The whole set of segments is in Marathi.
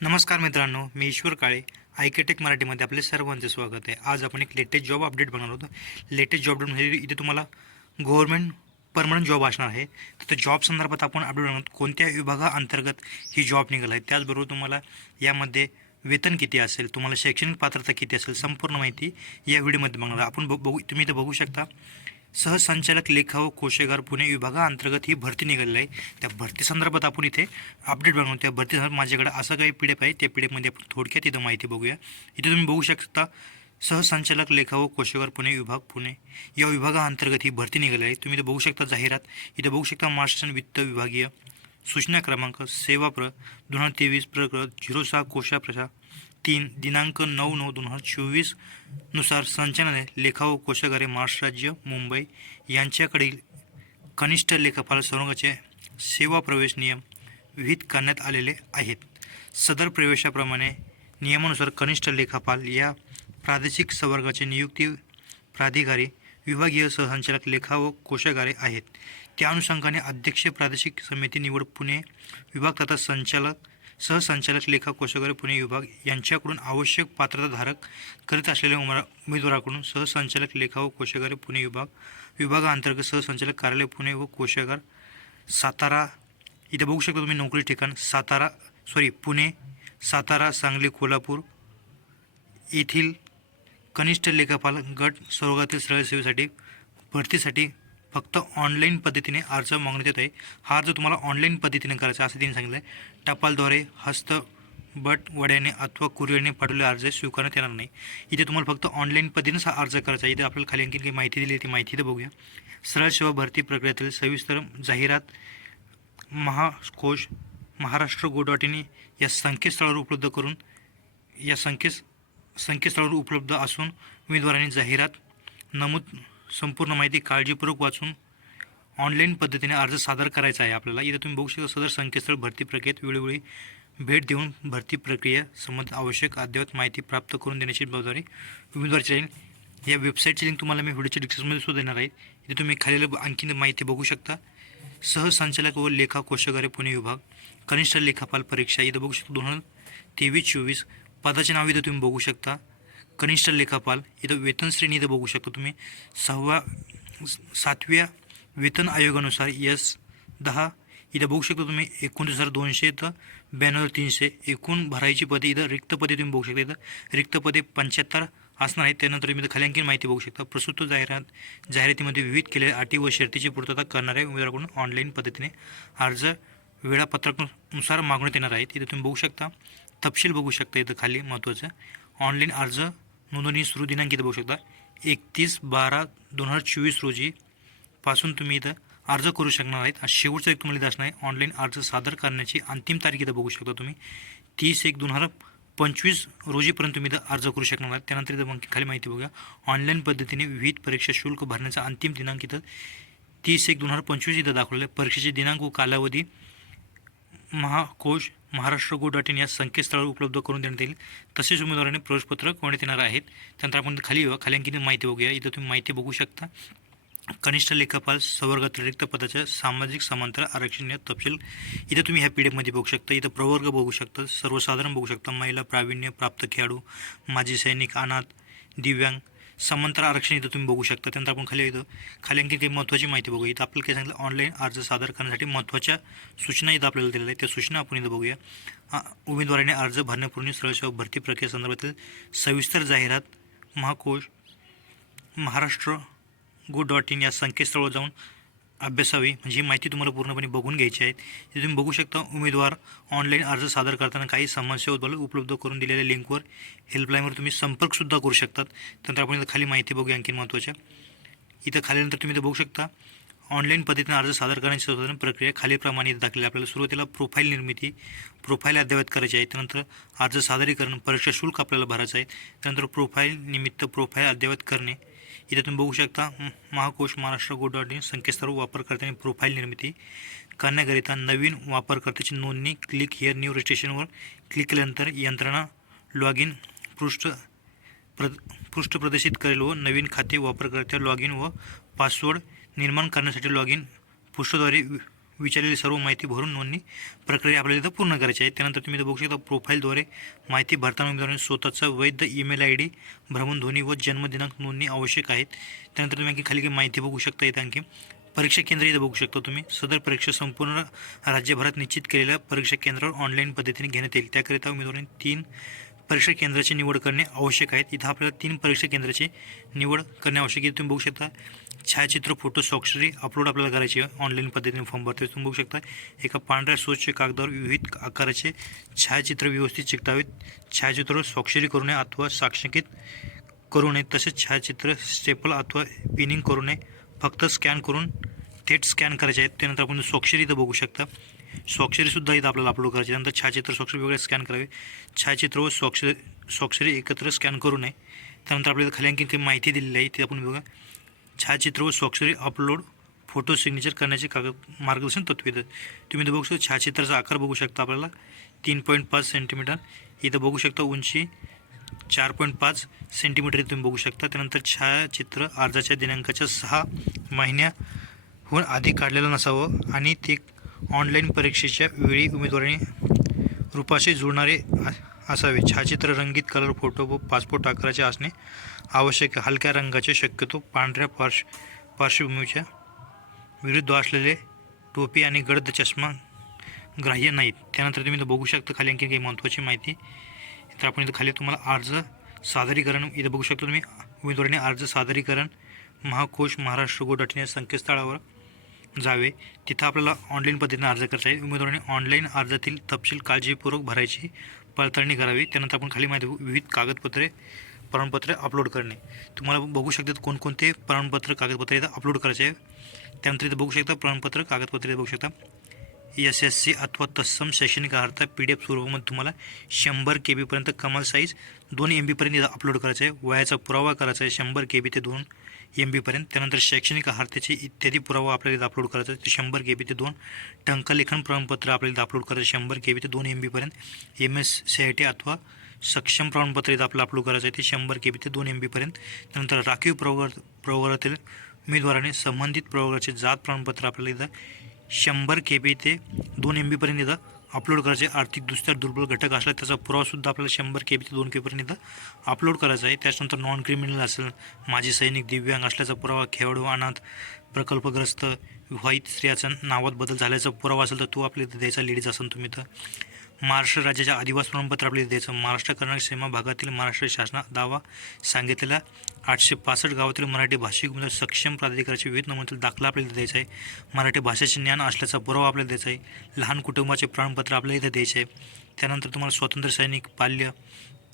नमस्कार मित्रांनो मी ईश्वर काळे आयकेटेक मराठीमध्ये आपले सर्वांचे स्वागत आहे. आज आपण एक लेटेस्ट जॉब अपडेट बघणार होतो. लेटेस्ट जॉब अपडेट म्हणजे इथे तुम्हाला गव्हर्नमेंट परमनंट जॉब असणार आहे. तर जॉब संदर्भात आपण अपडेट बघणार आहोत. कोणत्या विभागाअंतर्गत ही जॉब निघाला आहे. त्याचबरोबर तुम्हाला यामध्ये वेतन किती असेल तुम्हाला शैक्षणिक पात्रता किती असेल संपूर्ण माहिती या व्हिडिओमध्ये बघणार आपण बघू तुम्ही इथं बघू शकता. सहसंचालक लेखा व कोशेगार पुणे विभागाअंतर्गत ही भरती निघालेली आहे. त्या भरती संदर्भात आपण इथे अपडेट बनवू त्या भरती संदर्भात माझ्याकडे असं काही पी आहे. त्या पिढेमध्ये आपण थोडक्यात इथं माहिती बघूया. इथे तुम्ही बघू शकता सहसंचालक लेखा व कोशेगार पुणे विभाग पुणे या विभागाअंतर्गत ही भरती निघाली आहे. तुम्ही इथं बघू शकता जाहिरात. इथं बघू शकता महाराष्ट्र वित्त विभागीय सूचना क्रमांक सेवा प्र दोन हजार तेवीस प्रकृत झिरो सहा कोशा प्रशा तीन दिनांक नऊ नऊ दोन हजार चोवीसनुसार संचालनालय लेखा व कोशागारे महाराष्ट्र राज्य मुंबई यांच्याकडील कनिष्ठ लेखापाल संवर्गाचे सेवा प्रवेश नियम विहित करण्यात आलेले आहेत. सदर प्रवेशाप्रमाणे नियमानुसार कनिष्ठ लेखापाल या प्रादेशिक संवर्गाचे नियुक्ती प्राधिकारी विभागीय सहसंचालक लेखा व कोशागारे आहेत. त्या अनुषंगाने अध्यक्ष प्रादेशिक समिती निवड पुणे विभाग तथा संचालक सहसंचालक लेखा कोशागारे पुणे विभाग यांच्याकडून आवश्यक पात्रताधारक करीत असलेल्या उमरा उमेदवाराकडून सहसंचालक लेखा व कोशागारे पुणे विभाग विभागाअंतर्गत सहसंचालक कार्यालय पुणे व कोशागार सातारा इथे बघू शकता तुम्ही नोकरी ठिकाण सातारा सॉरी पुणे सातारा सांगली कोल्हापूर येथील कनिष्ठ लेखापाल गट स्वरूपातील सरळ सेवेसाठी भरतीसाठी फक्त ऑनलाईन पद्धतीने अर्ज मागण्यात येत आहे हा अर्ज तुम्हाला ऑनलाईन पद्धतीने करायचा असं त्यांनी सांगितलं आहे टपालद्वारे हस्त बट वड्याने अथवा कुरिअरने पाठवलेले अर्ज स्वीकारण्यात येणार नाही. इथे तुम्हाला फक्त ऑनलाईन पद्धतीनेच हा अर्ज करायचा आहे. इथे आपल्याला खाली आणखी काही माहिती दिली ती माहिती तर बघूया. सरळ सेवा भरती प्रक्रियेतील सविस्तर जाहिरात Mahakosh Maharashtra gov dot in या संकेतस्थळावर उपलब्ध करून या संकेत संकेतस्थळावर उपलब्ध असून उमेदवारांनी जाहिरात नमूद संपूर्ण माहिती काळजीपूर्वक वाचून ऑनलाईन पद्धतीने अर्ज सादर करायचा आहे आपल्याला. इथे तुम्ही बघू शकता सदर संकेतस्थळ भरती प्रक्रियेत वेळोवेळी भेट देऊन भरती प्रक्रिया संबंधित आवश्यक अद्ययावत माहिती प्राप्त करून देण्याची जबाबदारी उमेदवारची राहील. या वेबसाईटची लिंक तुम्हाला मी व्हिडिओच्या डिस्क्रिप्शनमध्ये सुद्धा देणार आहे. इथे तुम्ही खालील आणखीन माहिती बघू शकता. सहसंचालक व लेखा कोशागारे पुणे विभाग कनिष्ठ लेखापाल परीक्षा इथं बघू शकता दोन हजार तेवीस चोवीस पदाचे नाव इथं तुम्ही बघू शकता. कनिष्ठ लेखापाल इथं वेतन श्रेणी इथं बघू शकता तुम्ही. सहाव्या सातव्या वेतन आयोगानुसार यस दहा इथं बघू शकता तुम्ही एकोणतीस हजार दोनशे तर ब्याण्णव तीनशे एकूण भरायची पदे इथं रिक्त पदे तुम्ही बघू शकता. इथं रिक्त पदे पंच्याहत्तर असणार आहेत. त्यानंतर तुम्ही इथं खाली आणखी माहिती बघू शकता. प्रस्तुत जाहिरात जाहिरातीमध्ये विविध केलेल्या अटी व शर्तीची पूर्तता करणाऱ्या उमेदवाराकडून ऑनलाईन पद्धतीने अर्ज वेळापत्रकानुसार मागण्यात येणार आहेत. इथं तुम्ही बघू शकता. तपशील बघू शकता इथं खाली महत्त्वाचं. ऑनलाईन अर्ज नोंदणी सुरू दिनांक इथं बघू शकता. एकतीस बारा दोन हजार चोवीस रोजी पासून तुम्ही इथं अर्ज करू शकणार आहेत. आणि शेवटचं एक तुम्हाला असणार आहे. ऑनलाईन अर्ज सादर करण्याची अंतिम तारीख इथं बघू शकता तुम्ही. तीस एक दोन हजार पंचवीस रोजीपर्यंत तुम्ही इथं अर्ज करू शकणार आहात. त्यानंतर इथं मग खाली माहिती बघूया. ऑनलाईन पद्धतीने विविध परीक्षा शुल्क भरण्याचा अंतिम दिनांक इथं तीस एक दोन हजार पंचवीस इथं दाखवलेलं आहे. परीक्षेचे दिनांक व कालावधी Mahakosh Maharashtra gov dot in या संकेतस्थळावर उपलब्ध करून देण्यात येईल. तसेच उमेदवारांनी प्रवेशपत्र कोणते येणार आहेत? त्यानंतर आपण खाली येऊ खाली माहिती बघूया. इथं तुम्ही माहिती बघू शकता. कनिष्ठ लेखापाल संवर्गातील रिक्त पदाच्या सामाजिक समांतर आरक्षण तपशील. इथं तुम्ही ह्या पी डी एफमध्ये बघू शकता. इथं प्रवर्ग बघू शकता. सर्वसाधारण बघू शकता. महिला प्रावीण्य प्राप्त खेळाडू माजी सैनिक अनाथ दिव्यांग समांतर आरक्षण इथं तुम्ही बघू शकता. त्यानंतर आपण खाली येतो खाली आणखी काही महत्त्वाची माहिती बघू इथं आपल्याला काय सांगितलं ऑनलाईन अर्ज सादर करण्यासाठी महत्त्वाच्या सूचना इथं आपल्याला दिलेल्या आहेत. त्या सूचना आपण इथं बघूया. उमेदवाराने अर्ज भरण्यापूर्वी सरळ सेवा भरती प्रक्रियेसंदर्भातील सविस्तर जाहिरात Mahakosh Maharashtra gov dot in या संकेतस्थळावर जाऊन अभ्यासावी. म्हणजे ही माहिती तुम्हाला पूर्णपणे बघून घ्यायची आहे. ते तुम्ही बघू शकता उमेदवार ऑनलाईन अर्ज सादर करताना काही समस्या उद्भवल्या उपलब्ध करून दिलेल्या लिंकवर हेल्पलाईनवर तुम्ही संपर्कसुद्धा करू शकतात. त्यानंतर आपण इथं खाली माहिती बघूया आणखी महत्त्वाच्या. इथं खालीनंतर तुम्ही इथं बघू शकता ऑनलाईन पद्धतीने अर्ज सादर करण्याची सर्वसाधारण प्रक्रिया खालीलप्रमाणे इथं दाखवली आपल्याला सुरुवातीला प्रोफाईल निर्मिती प्रोफाईल अद्ययावत करायची आहे. त्यानंतर अर्ज सादरीकरण परीक्षा शुल्क आपल्याला भरायचं आहे. त्यानंतर प्रोफाईल निमित्त प्रोफाईल अद्ययावत करणे. इथे तुम्ही बघू शकता Mahakosh Maharashtra gov dot in संकेतस्थळ वापरकर्त्यांनी प्रोफाईल निर्मिती करण्याकरिता नवीन वापरकर्त्याची नोंदणी क्लिक हिअर न्यू रजिस्ट्रेशनवर क्लिक केल्यानंतर यंत्रणा लॉग इन पृष्ठ प्र पृष्ठ प्रदर्शित करेल व नवीन खाते वापरकर्त्या लॉग इन व पासवर्ड निर्माण करण्यासाठी लॉग इन पृष्ठद्वारे विचारलेली सर्व माहिती भरून नोंदणी प्रक्रिया आपल्याला इथं पूर्ण करायची आहे. त्यानंतर तुम्ही इथं बघू शकता प्रोफाईलद्वारे माहिती भरताना उमेदवारांनी स्वतःचा वैध ईमेल आय डी भ्रमणध्वनी व जन्मदिनांक नोंदणी आवश्यक आहेत. त्यानंतर तुम्ही आणखी खाली काही माहिती बघू शकता इथं आणखी. परीक्षा केंद्र इथं बघू शकता तुम्ही. सदर परीक्षा संपूर्ण राज्यभरात निश्चित केलेल्या परीक्षा केंद्रावर ऑनलाईन पद्धतीने घेण्यात येईल. त्याकरिता उमेदवारांनी तीन परीक्षा केंद्राची निवड करणे आवश्यक आहे. इथं आपल्याला तीन परीक्षा केंद्राची निवड करणे आवश्यक आहे. तुम्ही बघू शकता छायाचित्र फोटो स्वाक्षरी अपलोड आपल्याला करायची आहे. ऑनलाईन पद्धतीने फॉर्म भरते तुम्ही बघू शकता एका पांढऱ्या स्वच्छ कागदावर विविध आकाराचे छायाचित्र व्यवस्थित चिकटावेत. छायाचित्रावर स्वाक्षरी करू नये अथवा साक्षांकित करू नये. तसेच छायाचित्र स्टेपल अथवा पिनिंग करू नये. फक्त स्कॅन करून थेट स्कॅन करायचे आहेत. त्यानंतर आपण स्वाक्षरी इथं बघू शकता. स्वाक्षरीसुद्धा इथं आपल्याला अपलोड करायची. त्यानंतर नंतर छायाचित्र स्वाक्षरी वेगळे स्कॅन करावे. छायाचित्र व स्वाक्षरी स्वाक्षरी एकत्र स्कॅन करू नये. त्यानंतर आपल्याला खाली आणखी काही माहिती दिलेली आहे ती आपण बघा. छायाचित्र व स्वाक्षरी अपलोड फोटो सिग्नेचर करण्याचे कागद मार्गदर्शन तत्व इथं. तुम्ही इथं बघू शकता छायाचित्राचा आकार बघू शकता आपल्याला. तीन पॉईंट पाच सेंटीमीटर इथं बघू शकता उंची चार पॉईंट पाच सेंटीमीटर तुम्ही बघू शकता. त्यानंतर छायाचित्र अर्जाच्या दिनांकाच्या सहा महिन्याहून आधी काढलेलं नसावं आणि ते ऑनलाईन परीक्षेच्या वेळी उमेदवारांनी रूपाशी जुळणारे असावे. छायाचित्र रंगीत कलर फोटो व पासपोर्ट आकाराचे असणे आवश्यक. आहे. हलक्या रंगाचे शक्यतो पांढऱ्या पार्श पार्श्वभूमीच्या विरुद्ध असलेले टोपी आणि गडद चष्मा ग्राह्य नाहीत. त्यानंतर तुम्ही बघू शकता खाली आणखी काही महत्त्वाची माहिती. तर आपण इथं खाली तुम्हाला अर्ज सादरीकरण इथं बघू शकता तुम्ही. उमेदवारांनी अर्ज सादरीकरण Mahakosh Maharashtra gov dot in या संकेतस्थळावर जावे. तिथं आपल्याला ऑनलाईन पद्धतीने अर्ज करायचा आहे उमेदवारांनी ऑनलाईन अर्जातील तपशील काळजीपूर्वक भरायची पडताळणी करावी. त्यानंतर आपण खाली माहिती विविध कागदपत्रे प्रमाणपत्रे अपलोड करणे. तुम्हाला बघू शकतात कोणकोणते प्रमाणपत्र कागदपत्रे इथं अपलोड करायचे आहे. त्यानंतर इथं बघू शकता प्रमाणपत्र कागदपत्रे बघू शकता. एस एस सी अथवा तत्सम शैक्षणिक अर्थ पी डी एफ स्वरूपामध्ये तुम्हाला शंभर के बीपर्यंत कमाल साईज दोन एम बीपर्यंत इथं अपलोड करायचं आहे. वयाचा पुरावा करायचा आहे. शंभर के बी ते दोन एम बीपर्यंत त्यानंतर शैक्षणिक आहारतेचे इत्यादी पुरावा आपल्याला अपलोड करायचा आहे ते शंभर के बी ते दोन. टंकलेखन प्रमाणपत्र आपल्याला अपलोड करायचं शंभर के बी ते दोन M बीपर्यंत M S C I T अथवा सक्षम प्रमाणपत्र इथं आपलं अपलोड करायचं आहे ते शंभर के बी ते दोन एम बीपर्यंत त्यानंतर राखीव प्रवर् प्रवर्गातील उमेदवाराने संबंधित प्रवर्गाचे जात प्रमाणपत्र आपल्याला इथं शंभर के बी ते दोन एम बीपर्यंत इथं अपलोड करायचे आर्थिक दृष्ट्या दुर्बल घटक असला त्याचा पुरावासुद्धा आपल्याला शंभर के बी ते दोन के बीपर्यंत इथं अपलोड करायचा आहे. त्याच्यानंतर नॉन क्रिमिनल असेल माजी सैनिक दिव्यांग असल्याचा पुरावा खेळाडू अनाथ प्रकल्पग्रस्त विवाहित स्त्रियाचा नावात बदल झाल्याचा पुरावा असेल तर तो आपल्या इथं द्यायचा लेडीज असेल तुम्ही तर. महाराष्ट्र राज्याच्या आदिवासी प्रमाणपत्र आपल्याला द्यायचं महाराष्ट्र कर्नाटक सीमा भागातील महाराष्ट्र शासना दावा सांगितलेला आठशे पासष्ट गावातील मराठी भाषिक सक्षम प्राधिकाराचे विविध नमुन्यातील दाखला आपल्याला द्यायचा आहे. मराठी भाषेचे ज्ञान असल्याचा पुरावा आपल्याला द्यायचा आहे. लहान कुटुंबाचे प्रमाणपत्र आपल्याला इथं द्यायचे आहे. त्यानंतर तुम्हाला स्वातंत्र्य सैनिक पाल्य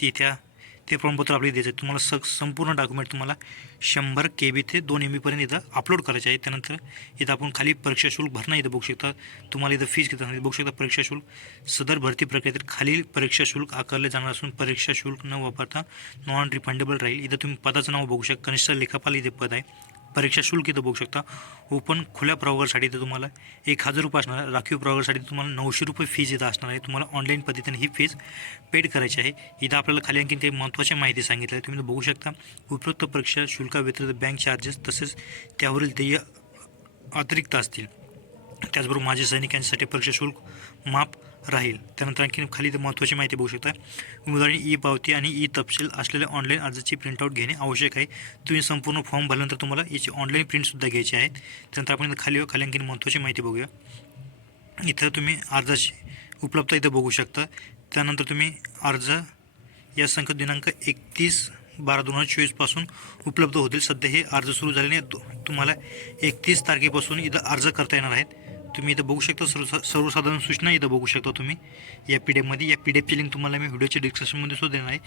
तिथ्या ते प्रमाणपत्र आपल्याला द्यायचं आहे. तुम्हाला स संपूर्ण डॉक्युमेंट तुम्हाला शंभर के बी ते दोन एम बीपर्यंत इथं अपलोड करायचे आहे. त्यानंतर इथं आपण खाली परीक्षा शुल्क भरणं इथं बघू शकता. तुम्हाला इथं फीज किती बघू शकता. परीक्षा शुल्क सदर भरती प्रक्रियेतील खालील परीक्षा शुल्क आकारले जाणार असून परीक्षा शुल्क न वापरता नॉन रिफंडेबल राहील. इथं तुम्ही पदाचं नाव बघू शकता. कनिष्ठ लेखापाल इथे पद आहे. परीक्षा शुल्क इथं बघू शकता. ओपन खुल्या प्रवर्गासाठी इथं तुम्हाला एक हजार रुपये असणार आहे. राखीव प्रवर्गासाठी तुम्हाला नऊशे रुपये फीज इथं असणार आहे. तुम्हाला ऑनलाईन पद्धतीने ही फीज पेड करायची आहे. इथं आपल्याला खाली आणखी काही महत्त्वाची माहिती सांगितली आहे. तुम्ही बघू शकता उपयुक्त परीक्षा शुल्काव्यतिरिक्त बँक चार्जेस तसेच त्यावरील देय अतिरिक्त असतील. त्याचबरोबर माझे सैनिक परीक्षा शुल्क माफ राहील. त्यानंतर आणखी खाली इथं महत्त्वाची माहिती बघू शकता. उमेदवारांनी ई पावती आणि ई तपशील असलेल्या ऑनलाईन अर्जाची प्रिंटआउट घेणे आवश्यक आहे. तुम्ही संपूर्ण फॉर्म भरल्यानंतर तुम्हाला याची ऑनलाईन प्रिंटसुद्धा घ्यायची आहे त्यानंतर आपण इथं खाली खाली आणखी महत्त्वाची माहिती बघूया. इथं तुम्ही अर्जाची उपलब्धता इथं बघू शकता. त्यानंतर तुम्ही अर्ज या संख्या दिनांक एकतीस बारा दोन हजार चोवीसपासून उपलब्ध होतील. सध्या हे अर्ज सुरू झाल्याने तुम्हाला एकतीस तारखेपासून इथं अर्ज करता येणार आहेत. तुम्ही इथं बघू शकता सर्व सर्वसाधारण सूचना इथं बघू शकता तुम्ही. या पी डी एफमध्ये या पी डी एफची लिंक तुम्हाला मी व्हिडिओच्या डिस्क्रिप्शनमध्ये सुद्धा देणार आहे.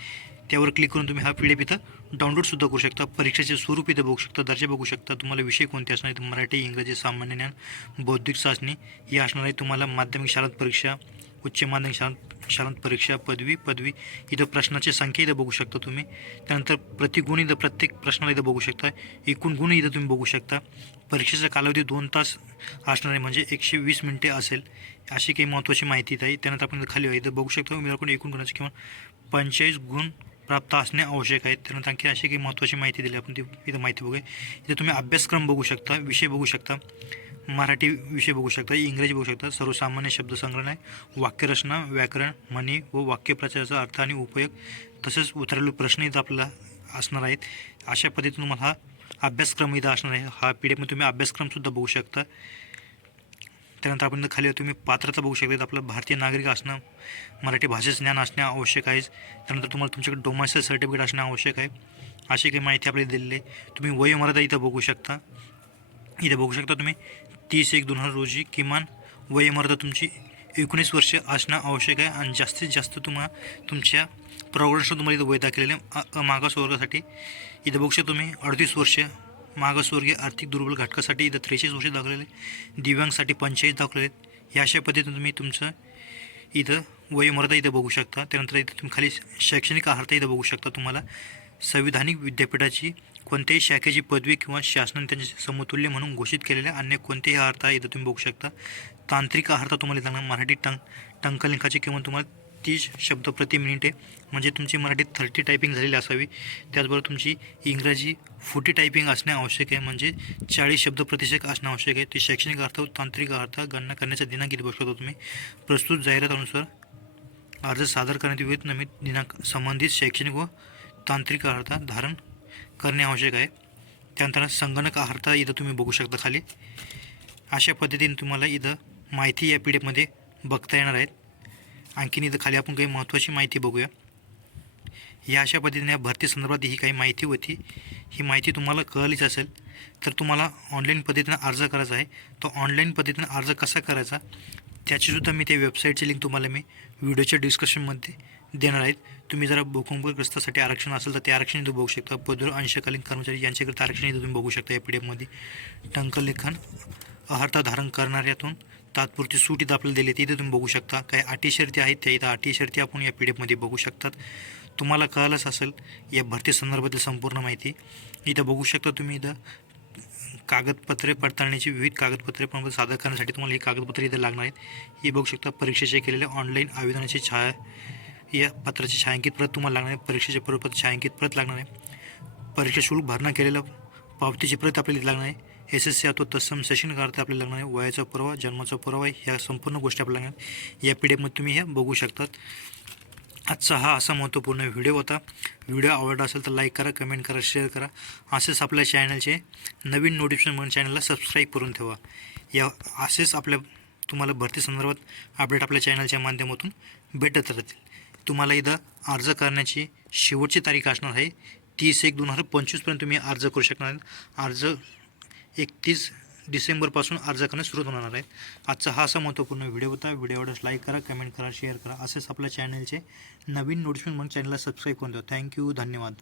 त्यावर क्लिक करून तुम्ही हा पी डी एफ इथं डाउनलोडसुद्धा करू शकता. परीक्षेचे स्वरूप इथं बघू शकता दर्जा बघू शकता. तुम्हाला विषय कोणते असणार आहेत? मराठी इंग्रजी सामान्य ज्ञान बौद्धिक चाचणी ही असणार आहे तुम्हाला माध्यमिक शाळेत परीक्षा उच्च माध्यमिक शाळांत शाळांत परीक्षा पदवी पदवी इथं प्रश्नाची संख्या इथं बघू शकता तुम्ही. त्यानंतर प्रतिगुण इथं प्रत्येक प्रश्नाला इथं बघू शकता. एकूण गुण इथं तुम्ही बघू शकता. परीक्षेचा कालावधी दोन तास असणार आहे म्हणजे एकशे वीस मिनिटे असेल अशी काही महत्त्वाची माहिती इथं आहे. त्यानंतर आपण खाली इथं बघू शकता. उमेदवारकडून एकूण गुणाचे किंवा पंचेचाळीस गुण प्राप्त असणे आवश्यक आहे. त्यानंतर आणखी अशी काही महत्त्वाची माहिती दिली आपण ती इथं माहिती बघूया. इथं तुम्ही अभ्यासक्रम बघू शकता विषय बघू शकता. मराठी विषय बघू शकता इंग्रजी बघू शकता. सर्वसामान्य शब्दसंग्रह वाक्यरचना व्याकरण म्हणी व वाक्यप्रचाराचा अर्थ आणि उपयोग तसेच उतरलेले प्रश्न इथं आपल्याला असणार आहेत. अशा पद्धतीने तुम्हाला हा अभ्यासक्रम इथं असणार आहे. हा पी डी एफमध्ये तुम्ही अभ्यासक्रमसुद्धा बघू शकता. त्यानंतर आपण खाली तुम्ही पात्रता बघू शकता. आपलं भारतीय नागरिक असणं मराठी भाषेचं ज्ञान असणे आवश्यक आहे. त्यानंतर तुम्हाला तुमच्याकडे डोमायसल सर्टिफिकेट असणे आवश्यक आहे. अशी काही माहिती आपल्याला दिलेली आहे. तुम्ही वयोमर्यादा इथं बघू शकता. इथं बघू शकता तुम्ही तीस एक दोन हजार रोजी किमान वयोमर्यादा तुमची एकोणीस वर्ष असणं आवश्यक आहे आणि जास्तीत जास्त तुम्हा तुमच्या प्रौढांशी तुम्हाला इथं वय दाखलेले आहे. मागास वर्गासाठी इथं बघू शकता तुम्ही अडतीस वर्ष मागासवर्गीय आर्थिक दुर्बल घटकासाठी इथं त्रेचाळीस वर्ष दाखवलेले दिव्यांगसाठी पंचेचाळीस दाखवलेले आहेत. या अशा पद्धतीने तुम्ही तुमचं इथं वयोमर्यादा इथं बघू शकता. त्यानंतर इथं तुम्ही खाली शैक्षणिक आहारता इथं बघू शकता. तुम्हाला संविधानिक विद्यापीठाची कोणत्याही शाखेची पदवी किंवा शासनाने त्यांचे समतुल्य म्हणून घोषित केलेल्या अन्य कोणतेही अर्थ आहे इथं तुम्ही बघू शकता. तांत्रिक आहारता तुम्हाला सांगणार मराठी टंक टंकलिंकाची किंवा तुम्हाला तीस शब्द प्रति मिनिट आहे म्हणजे तुमची मराठीत थर्टी टायपिंग झालेली असावी. त्याचबरोबर तुमची इंग्रजी फोर्टी टायपिंग असणे आवश्यक आहे म्हणजे चाळीस शब्द प्रतिशत असणे आवश्यक आहे. ते शैक्षणिक अर्थ तांत्रिक अर्थ गणना करण्याचा दिनांक इथे बघू शकता तुम्ही. प्रस्तुत जाहिरातानुसार अर्ज सादर करण्यात विविध नवीन दिनांक संबंधित शैक्षणिक व तांत्रिक अर्थ धारण करणे आवश्यक आहे. त्यानंतर संगणक आहारता इथं तुम्ही बघू शकता खाली. अशा पद्धतीने तुम्हाला इथं माहिती या पी डी एफमध्ये बघता येणार आहेत. आणखीन इथं खाली आपण काही महत्त्वाची माहिती बघूया. या अशा पद्धतीने या भरती संदर्भात ही काही माहिती होती. ही माहिती तुम्हाला कळलीच असेल तर तुम्हाला ऑनलाईन पद्धतीनं अर्ज करायचा आहे. तो ऑनलाईन पद्धतीनं अर्ज कसा करायचा त्याचीसुद्धा मी त्या वेबसाईटची लिंक तुम्हाला मी व्हिडिओच्या डिस्कशनमध्ये देणार आहेत. तुम्ही जरा भूकंपग्रस्तासाठी आरक्षण असेल तर ते आरक्षण इथं बघू शकता. पदर अंशकालीन कर्मचारी यांच्याकरिता आरक्षण इथं तुम्ही बघू शकता या पी डी एफमध्ये टंकलेखन अर्हता धारण करणाऱ्यातून तात्पुरती सूट इथं आपल्याला दिली तिथे तुम्ही बघू शकता. काही अटी शर्ती आहेत त्या इथं अटी शर्ती आपण या पी डी एफमध्ये बघू शकतात. तुम्हाला कळलंच असेल या भरती संदर्भातील संपूर्ण माहिती. इथं बघू शकता तुम्ही इथं कागदपत्रे पडताळण्याची विविध कागदपत्रे पण सादर करण्यासाठी तुम्हाला हे कागदपत्रे इथं लागणार आहेत. ही बघू शकता परीक्षेचे केलेले ऑनलाईन आवेदनाची छाया या पत्राची छायांकित प्रत तुम्हाला लागणार आहे. परीक्षेचे प्रपत्र छायांकित प्रत लागणार आहे. परीक्षा शुल्क भरणा केलेलं पावतीची प्रत आपल्याला लागणार आहे. एस एस सी अथवा तत्सम सेशन करता आपल्याला लागणार आहे. वयाचा पुरावा जन्माचा पुरावा ह्या संपूर्ण गोष्टी आपल्याला लागणार या पी डी एफमध्ये तुम्ही हे बघू शकतात. आजचा हा असा महत्त्वपूर्ण व्हिडिओ होता. व्हिडिओ आवडला असेल तर लाईक करा कमेंट करा शेअर करा. असेच आपल्या चॅनलचे नवीन नोटिफिकेशन म्हणून चॅनलला सबस्क्राईब करून ठेवा. या असेच आपल्या तुम्हाला भरती संदर्भात अपडेट आपल्या चॅनलच्या माध्यमातून भेटत राहतील. तुम्हाला इथं अर्ज करण्याची शेवटची तारीख असणार आहे. तीस एक दोन हजार पंचवीसपर्यंत तुम्ही अर्ज करू शकणार आहेत. अर्ज एकतीस डिसेंबरपासून अर्ज करण्यास सुरू होणार आहेत आजचा हा असा महत्त्वपूर्ण व्हिडिओ होता. व्हिडिओ आवडल्यास लाईक करा कमेंट करा शेअर करा. असेच आपल्या चॅनलचे नवीन नोटिफिकेशन म्हणून चॅनलला सबस्क्राईब करून द्या. थँक्यू धन्यवाद.